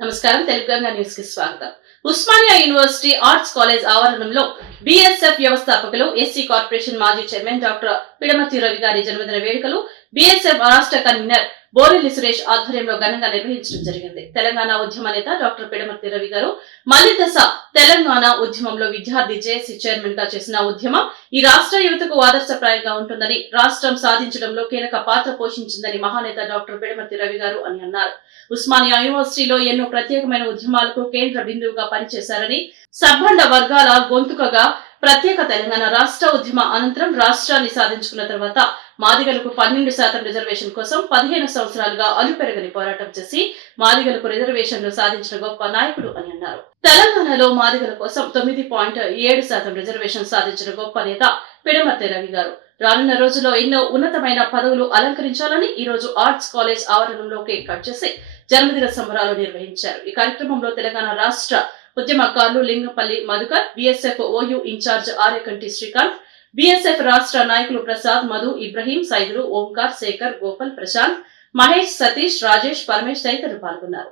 నమస్కారం. తెలుగు గంగా న్యూస్కి స్వాగతం. ఉస్మానియా యూనివర్సిటీ ఆర్ట్స్ కాలేజ్ ఆవరణంలో బిఎస్ఎఫ్ వ్యవస్థాపకులు ఎస్సీ కార్పొరేషన్ మాజీ చైర్మన్ డాక్టర్ పిడమతి రవి గారి జన్మదిన వేడుకలు బిఎస్ఎఫ్ రాష్ట్ర కన్వీనర్ బోరెల్లి సురేష్ ఆధ్వర్యంలో ఘనంగా నిర్వహించడం జరిగింది. తెలంగాణ ఉద్యమ నేత డాక్టర్ పిడమర్తి రవి గారు మలి దశ తెలంగాణ ఉద్యమంలో విద్యార్థి జేఏసీ చైర్మన్గా చేసిన ఉద్యమం ఈ రాష్ట్ర యువతకు ఆదర్శప్రాయంగా ఉంటుందని రాష్ట్రం సాధించడంలో కీలక పాత్ర పోషించిందని మహానేత డాక్టర్ పిడమర్తి రవి గారు అని అన్నారు. ఉస్మానియా యూనివర్సిటీలో ఎన్నో ప్రత్యేకమైన ఉద్యమాలకు కేంద్ర బిందువుగా పనిచేశారని సబ్బండ వర్గాల గొంతుకగా ప్రత్యేక తెలంగాణ రాష్ట్ర ఉద్యమ అనంతరం రాష్ట్రాన్ని సాధించుకున్న తర్వాత మాదిగలకు పన్నెండు శాతం రిజర్వేషన్ కోసం పదిహేను సంవత్సరాలుగా అలుపెరగని పోరాటం చేసి మాదిగలకు రిజర్వేషన్లు సాధించిన గొప్ప నాయకుడు అని అన్నారు. తెలంగాణలో మాదిగల కోసం తొమ్మిది పాయింట్ ఏడు శాతం రిజర్వేషన్ సాధించిన గొప్ప నేత పిడమర్తి రవి గారు. రానున్న రోజుల్లో ఎన్నో ఉన్నతమైన పదవులు అలంకరించాలని ఈ రోజు ఆర్ట్స్ కాలేజ్ ఆవరణంలో కేక్ కట్ చేసి జన్మదిన సంబరాలు నిర్వహించారు. ఈ కార్యక్రమంలో తెలంగాణ రాష్ట్ర ఉద్యమకారులు Lingapalli Madhukar BSF OU incharge Aryakanti Srikanth BSF రాష్ట్ర నాయకులు ప్రసాద్ మధు ఇబ్రహీం సైదులు ఓంకార్ శేఖర్ గోపాల్ ప్రశాంత్ మహేష్ సతీష్ రాజేష్ పరమేష్ తదితరులు పాల్గొన్నారు